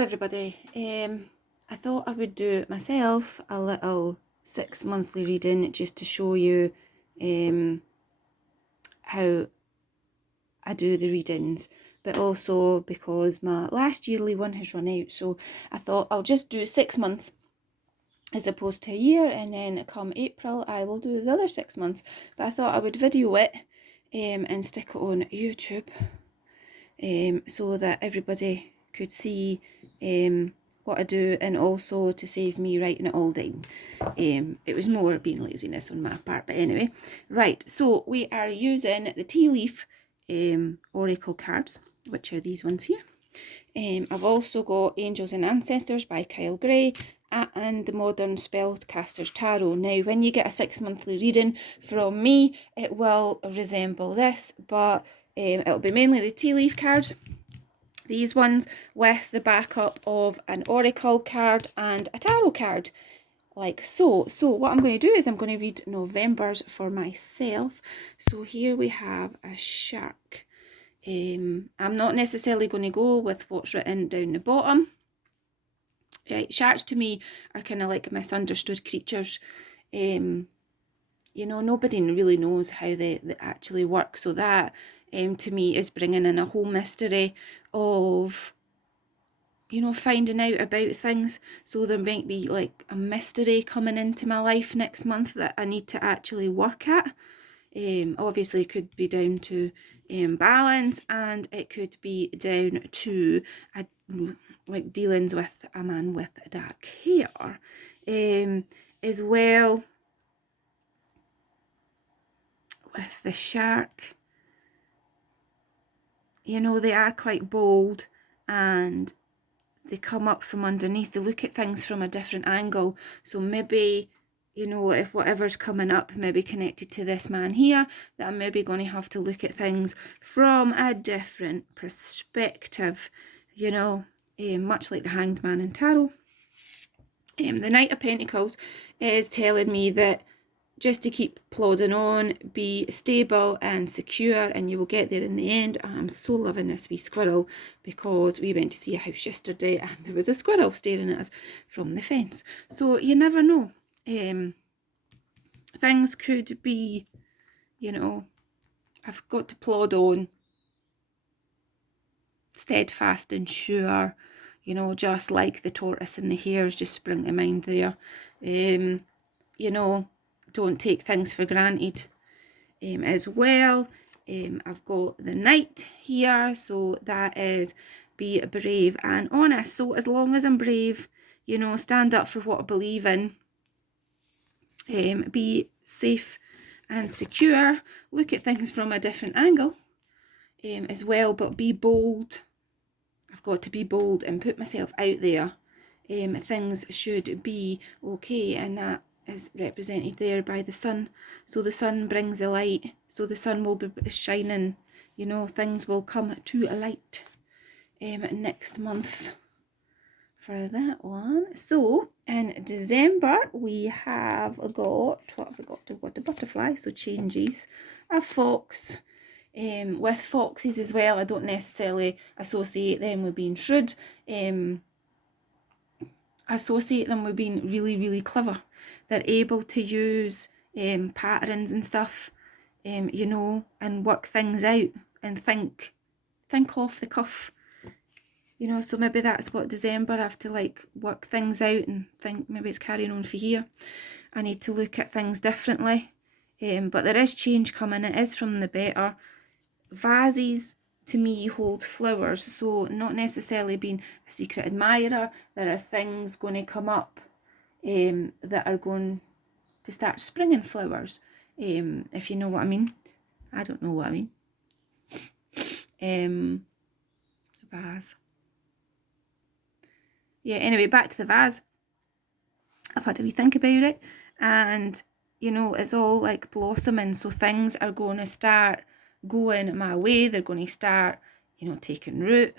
everybody, I thought I would do myself a little 6 monthly reading just to show you how I do the readings, but also because my last yearly one has run out, so I thought I'll just do 6 months as opposed to a year, and then come April I will do the other 6 months. But I thought I would video it and stick it on YouTube so that everybody could see what I do, and also to save me writing it all down. It was more being laziness on my part, but anyway. Right, so we are using the tea leaf oracle cards, which are these ones here. I've also got Angels and Ancestors by Kyle Gray and the Modern Spellcasters Tarot. Now, when you get a 6 monthly reading from me, it will resemble this, but it'll be mainly the tea leaf cards, these ones, with the backup of an oracle card and a tarot card, like so. So what I'm going to do is I'm going to read November's for myself. So here we have a shark. I'm not necessarily going to go with what's written down the bottom. Right, sharks to me are kind of like misunderstood creatures. You know, nobody really knows how they actually work. So that, to me, is bringing in a whole mystery of, you know, finding out about things. So there might be like a mystery coming into my life next month that I need to actually work at. Obviously it could be down to balance, and it could be down to like dealings with a man with dark hair as well. With the shark, you know, they are quite bold and they come up from underneath. They look at things from a different angle. So maybe, you know, if whatever's coming up maybe connected to this man here, that I'm maybe going to have to look at things from a different perspective, you know, much like the Hanged Man in tarot. The Knight of Pentacles is telling me that just to keep plodding on, be stable and secure, and you will get there in the end. I'm so loving this wee squirrel, because we went to see a house yesterday and there was a squirrel staring at us from the fence. So you never know. Things could be, you know, I've got to plod on, steadfast and sure, you know, just like the tortoise and the hares just spring to mind there. You know, don't take things for granted as well. I've got the Knight here, so that is be brave and honest. So as long as I'm brave, you know, stand up for what I believe in, be safe and secure, look at things from a different angle as well, but be bold. I've got to be bold and put myself out there. Things should be okay, and that is represented there by the sun. So the sun brings the light, so the sun will be shining, you know, things will come to a light next month for that one. So in December we have got, what have we got? We've got a butterfly, so changes, a fox. With foxes as well, I don't necessarily associate them with being shrewd. Associate them with being really, really clever. They're able to use patterns and stuff, you know, and work things out and think off the cuff, you know. So maybe that's what December, I have to like work things out and think maybe it's carrying on for here. I need to look at things differently, but there is change coming. It is from the better. Vases to me hold flowers, so not necessarily being a secret admirer. There are things going to come up that are going to start springing flowers, if you know what I mean. I don't know what I mean. Vase. Yeah, anyway, back to the vase. I've had a wee think about it, and you know, it's all like blossoming, so things are going to start going my way. They're going to start, you know, taking root.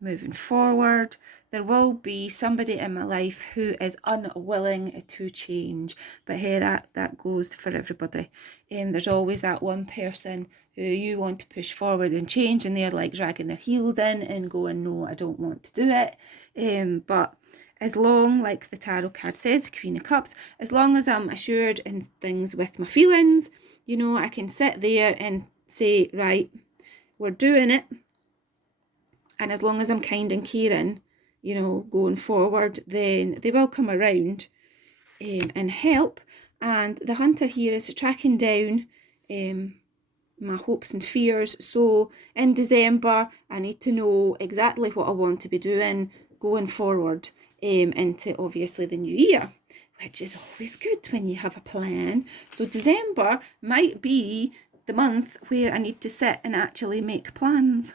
moving forward. There will be somebody in my life who is unwilling to change, but hey, that goes for everybody. There's always that one person who you want to push forward and change, and they're like dragging their heels in and going, no, I don't want to do it. But as long, like the tarot card says, Queen of Cups, as long as I'm assured in things with my feelings, you know, I can sit there and say, right, we're doing it. And as long as I'm kind and caring, you know, going forward, then they will come around and help. And the hunter here is tracking down my hopes and fears. So in December, I need to know exactly what I want to be doing going forward into obviously the new year, which is always good when you have a plan. So December might be the month where I need to sit and actually make plans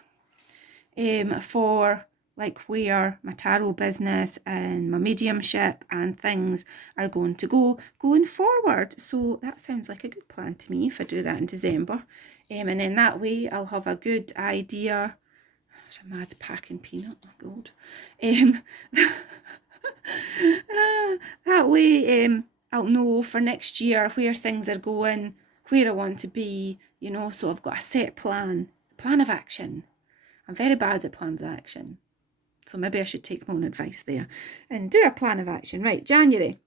for like where my tarot business and my mediumship and things are going to go going forward. So that sounds like a good plan to me if I do that in December. And then that way I'll have a good idea. There's a mad packing peanut, oh God. That way I'll know for next year where things are going, where I want to be, you know, so I've got a set plan of action. I'm very bad at plans of action. So maybe I should take my own advice there and do a plan of action. Right, January.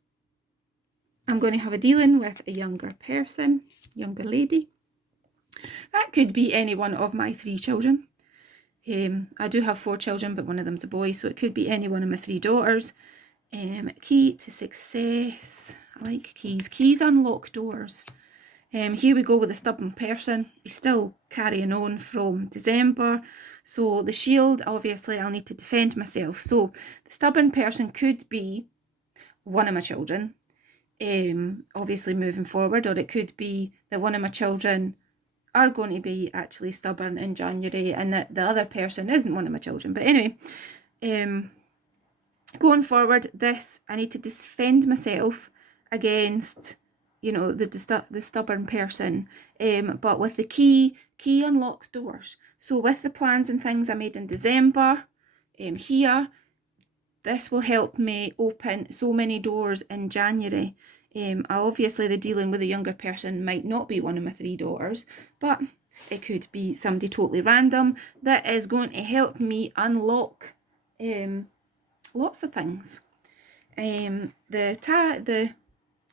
I'm going to have a dealing with a younger person, younger lady. That could be any one of my 3 children. I do have 4 children, but one of them's a boy, so it could be any one of my 3 daughters. Key to success. I like keys. Keys unlock doors. Here we go with a stubborn person. He's still carrying on from December. So the shield, obviously, I'll need to defend myself. So the stubborn person could be one of my children, obviously moving forward, or it could be that one of my children are going to be actually stubborn in January and that the other person isn't one of my children. But anyway, going forward, I need to defend myself against, you know, the stubborn person. But with the key unlocks doors. So with the plans and things I made in December, here, this will help me open so many doors in January. Obviously, the dealing with a younger person might not be one of my 3 daughters, but it could be somebody totally random that is going to help me unlock lots of things. The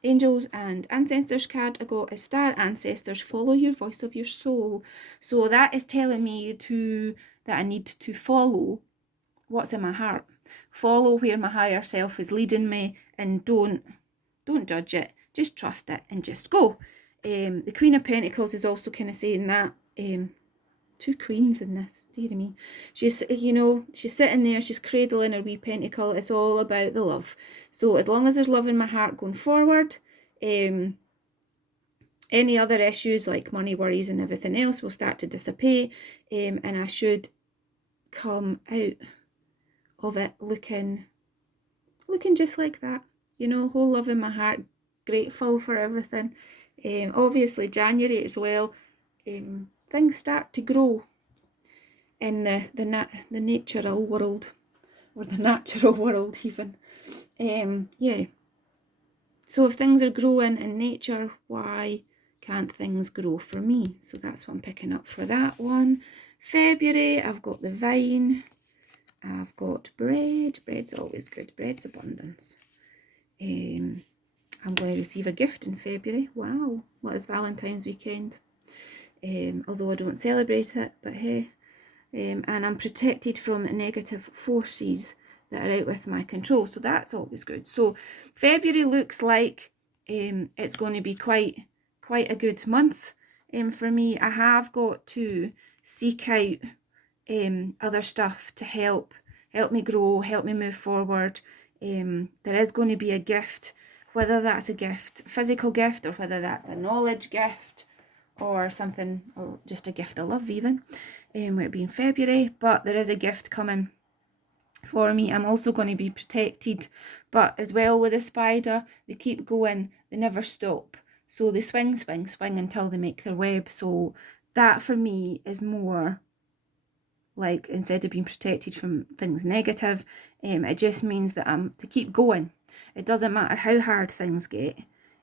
Angels and Ancestors card I got is Star Ancestors, follow your voice of your soul. So that is telling me that I need to follow what's in my heart. Follow where my higher self is leading me, and don't judge it. Just trust it and just go. The Queen of Pentacles is also kind of saying that. 2 queens in this, dear me. She's, you know, she's sitting there, she's cradling her wee pentacle. It's all about the love. So as long as there's love in my heart going forward, any other issues like money worries and everything else will start to dissipate, and I should come out of it looking just like that, you know, whole love in my heart, grateful for everything. Obviously January as well, things start to grow in the natural world, or the natural world even. Yeah. So if things are growing in nature, why can't things grow for me? So that's what I'm picking up for that one. February, I've got the vine. I've got bread. Bread's always good. Bread's abundance. I'm going to receive a gift in February. Wow. Well, it's Valentine's weekend. Although I don't celebrate it, but hey. And I'm protected from negative forces that are out with my control. So that's always good. So February looks like it's going to be quite a good month for me. I have got to seek out other stuff to help me grow, help me move forward. There is going to be a gift, whether that's a gift, physical gift, or whether that's a knowledge gift, or something, or just a gift of love even, with it being February. But there is a gift coming for me. I'm also going to be protected, but as well with the spider, they keep going, they never stop. So they swing until they make their web. So that for me is more like instead of being protected from things negative, it just means that I'm to keep going. It doesn't matter how hard things get.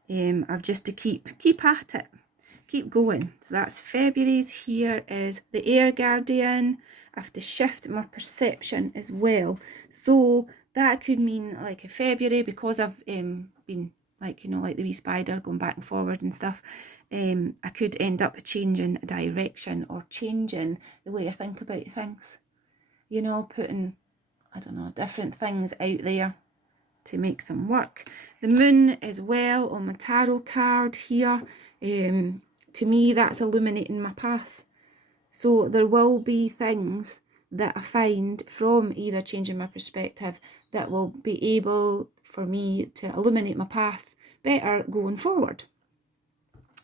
I've just to keep at it, keep going. So that's February's. Here is the Air Guardian. I have to shift my perception as well. So that could mean like in February, because I've been like, you know, like the wee spider going back and forward and stuff, I could end up changing direction or changing the way I think about things. You know, putting, I don't know, different things out there to make them work. The moon as well on my tarot card here. To me, that's illuminating my path. So there will be things that I find from either changing my perspective that will be able for me to illuminate my path better going forward.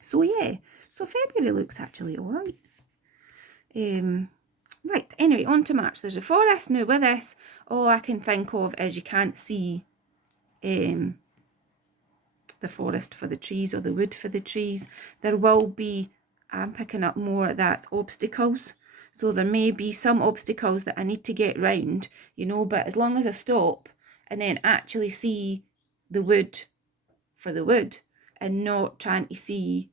So yeah, so February looks actually all right. Right, anyway, on to March. There's a forest. Now with this, all I can think of is you can't see the forest for the trees or the wood for the trees. There will be, I'm picking up more that's obstacles. So there may be some obstacles that I need to get round, you know, but as long as I stop and then actually see the wood for the wood and not trying to see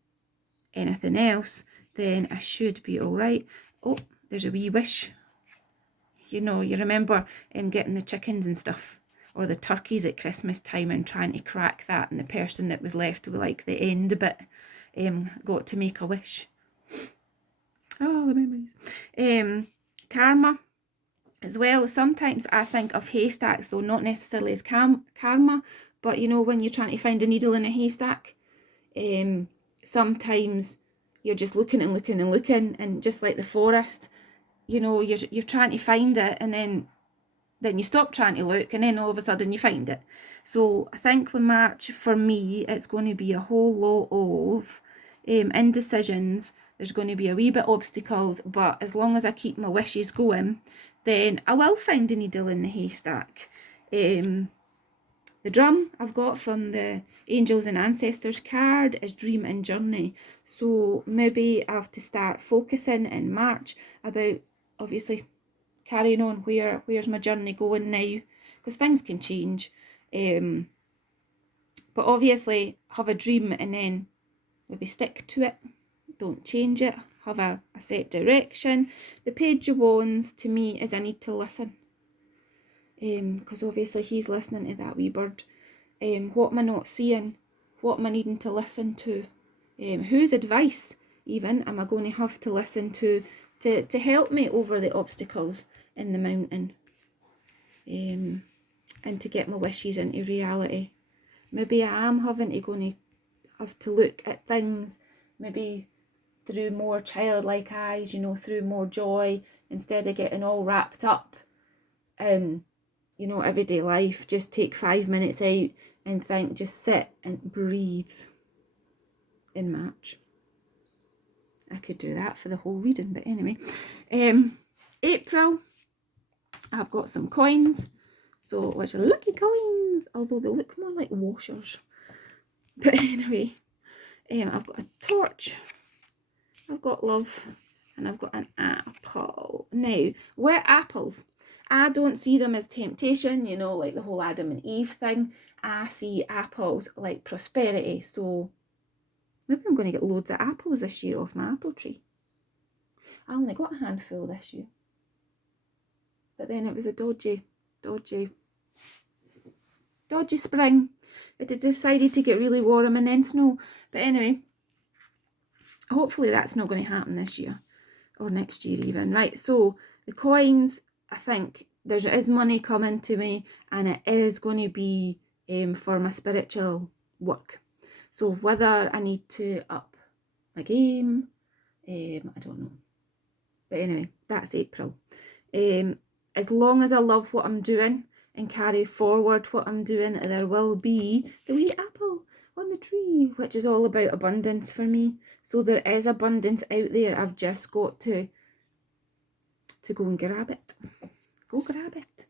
anything else, then I should be all right. Oh, there's a wee wish. You know, you remember getting the chickens and stuff, or the turkeys at Christmas time and trying to crack that, and the person that was left with like the end bit got to make a wish. Oh, the memories. Karma as well. Sometimes I think of haystacks, though not necessarily as karma, but you know, when you're trying to find a needle in a haystack, sometimes you're just looking and looking and looking, and just like the forest, you know, you're trying to find it, and then you stop trying to look, and then all of a sudden you find it. So I think with March, for me, it's going to be a whole lot of indecisions. There's going to be a wee bit obstacles, but as long as I keep my wishes going, then I will find a needle in the haystack. The drum I've got from the Angels and Ancestors card is Dream and Journey. So maybe I have to start focusing in March about, obviously, carrying on where's my journey going now, because things can change. But obviously have a dream and then maybe stick to it. Don't change it. Have a set direction. The Page of Wands to me is I need to listen. Because obviously he's listening to that wee bird. What am I not seeing? What am I needing to listen to? Whose advice even am I going to have to listen to help me over the obstacles in the mountain, and to get my wishes into reality? Maybe I am going to have to look at things maybe through more childlike eyes, you know, through more joy, instead of getting all wrapped up in, you know, everyday life. Just take 5 minutes out and think, just sit and breathe in March. I could do that for the whole reading, but anyway. April, I've got some coins, so which are lucky coins, although they look more like washers. But anyway, I've got a torch, I've got love, and I've got an apple. Now, with apples, I don't see them as temptation, you know, like the whole Adam and Eve thing. I see apples like prosperity, so maybe I'm going to get loads of apples this year off my apple tree. I only got a handful this year. But then it was a dodgy spring. It had decided to get really warm and then snow. But anyway, hopefully that's not going to happen this year or next year even. Right, so the coins, I think there is money coming to me, and it is going to be for my spiritual work. So whether I need to up my game, I don't know. But anyway, that's April. As long as I love what I'm doing and carry forward what I'm doing, there will be the wee apple on the tree, which is all about abundance for me. So there is abundance out there. I've just got to go and grab it. Go grab it.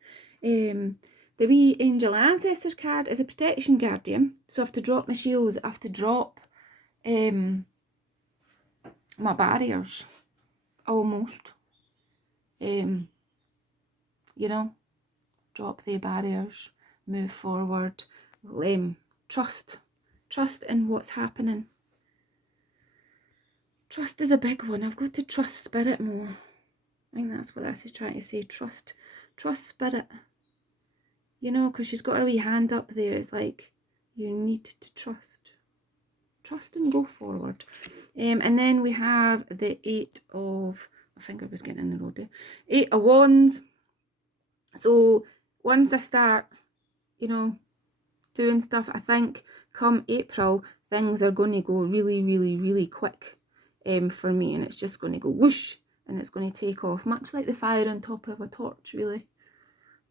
The wee Angel Ancestors card is a protection guardian. So I have to drop my shields. I have to drop my barriers. Almost. You know, drop the barriers, move forward, trust in what's happening. Trust is a big one. I've got to trust spirit more. I think that's what this is trying to say. Trust spirit. You know, because she's got her wee hand up there. It's like, you need to trust and go forward. And then we have the 8 of, my finger was getting in the road there, 8 of Wands. So once I start, you know, doing stuff, I think come April, things are going to go really, really, really quick for me, and it's just going to go whoosh, and it's going to take off, much like the fire on top of a torch, really.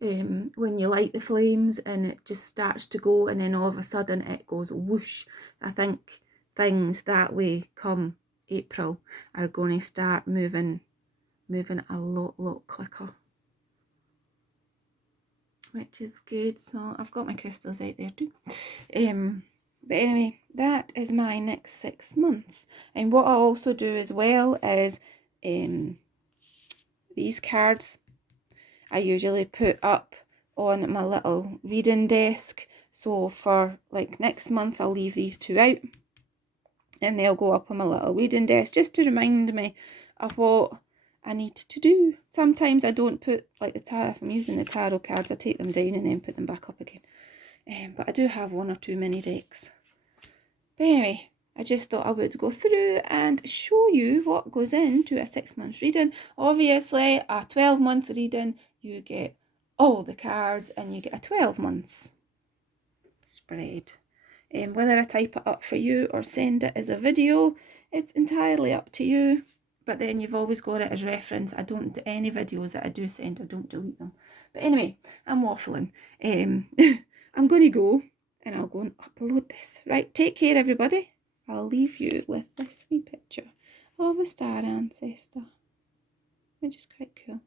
When you light the flames and it just starts to go, and then all of a sudden it goes whoosh. I think things that way come April are going to start moving a lot quicker, which is good. So I've got my crystals out there too. But anyway, that is my next 6 months. And what I also do as well is these cards I usually put up on my little reading desk. So for like next month, I'll leave these 2 out, and they'll go up on my little reading desk just to remind me of what I need to do. Sometimes I don't put, like the tarot, if I'm using the tarot cards, I take them down and then put them back up again. But I do have 1 or 2 mini decks. But anyway, I just thought I would go through and show you what goes into a 6 month reading. Obviously, a 12-month reading, you get all the cards and you get a 12 months spread. Whether I type it up for you or send it as a video, it's entirely up to you. But then you've always got it as reference. I don't do any videos that I do send, I don't delete them. But anyway, I'm waffling. I'm going to go and I'll go and upload this. Right, take care everybody. I'll leave you with this wee picture of a star ancestor, which is quite cool.